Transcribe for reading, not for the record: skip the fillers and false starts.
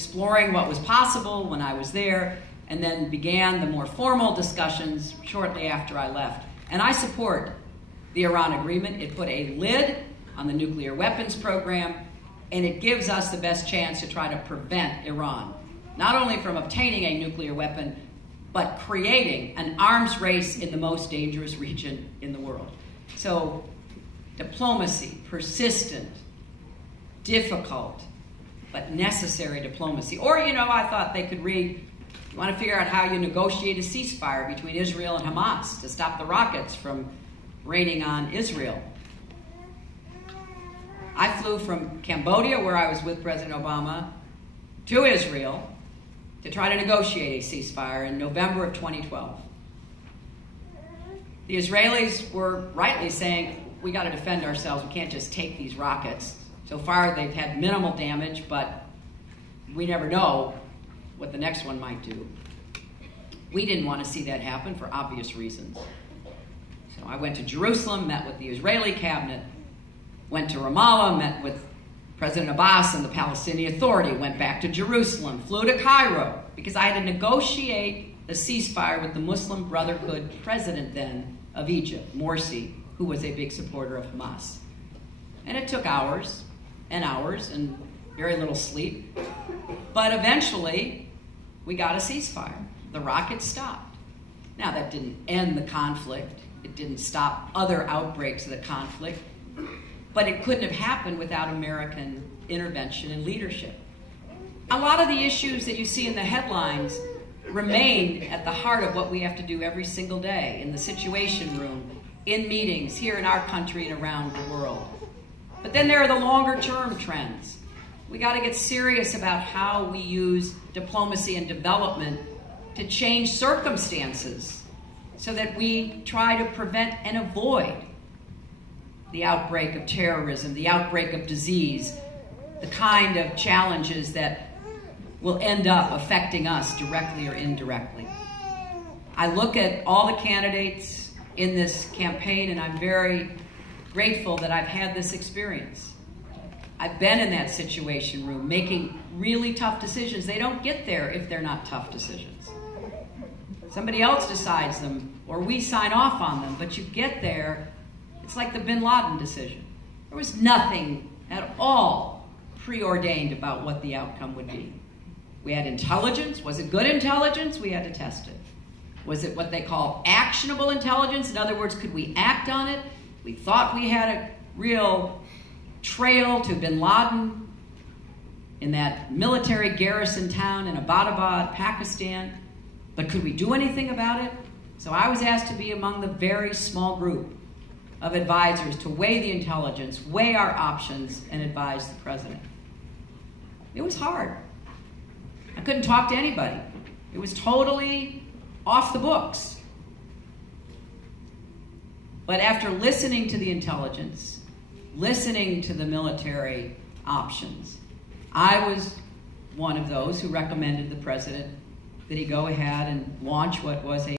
exploring what was possible when I was there, and then began the more formal discussions shortly after I left. And I support the Iran agreement. It put a lid on the nuclear weapons program, and it gives us the best chance to try to prevent Iran, not only from obtaining a nuclear weapon, but creating an arms race in the most dangerous region in the world. So diplomacy, persistent, difficult, but necessary diplomacy. Or, I thought they could read, you want to figure out how you negotiate a ceasefire between Israel and Hamas to stop the rockets from raining on Israel. I flew from Cambodia, where I was with President Obama, to Israel to try to negotiate a ceasefire in November of 2012. The Israelis were rightly saying, we got to defend ourselves. We can't just take these rockets. So far, they've had minimal damage, but we never know what the next one might do. We didn't want to see that happen for obvious reasons. So I went to Jerusalem, met with the Israeli cabinet, went to Ramallah, met with President Abbas and the Palestinian Authority, went back to Jerusalem, flew to Cairo, because I had to negotiate a ceasefire with the Muslim Brotherhood president then of Egypt, Morsi, who was a big supporter of Hamas. And it took hours and very little sleep. But eventually, we got a ceasefire. The rockets stopped. Now, that didn't end the conflict. It didn't stop other outbreaks of the conflict. But it couldn't have happened without American intervention and leadership. A lot of the issues that you see in the headlines remain at the heart of what we have to do every single day in the Situation Room, in meetings here in our country and around the world. But then there are the longer-term trends. We got to get serious about how we use diplomacy and development to change circumstances so that we try to prevent and avoid the outbreak of terrorism, the outbreak of disease, the kind of challenges that will end up affecting us directly or indirectly. I look at all the candidates in this campaign, and I'm very grateful that I've had this experience. I've been in that Situation Room making really tough decisions. They don't get there if they're not tough decisions. Somebody else decides them, or we sign off on them, but you get there. It's like the bin Laden decision. There was nothing at all preordained about what the outcome would be. We had intelligence. Was it good intelligence? We had to test it. Was it what they call actionable intelligence? In other words, could we act on it? We thought we had a real trail to bin Laden in that military garrison town in Abbottabad, Pakistan. But could we do anything about it? So I was asked to be among the very small group of advisors to weigh the intelligence, weigh our options, and advise the president. It was hard. I couldn't talk to anybody. It was totally off the books. But after listening to the intelligence, listening to the military options, I was one of those who recommended the president that he go ahead and launch what was a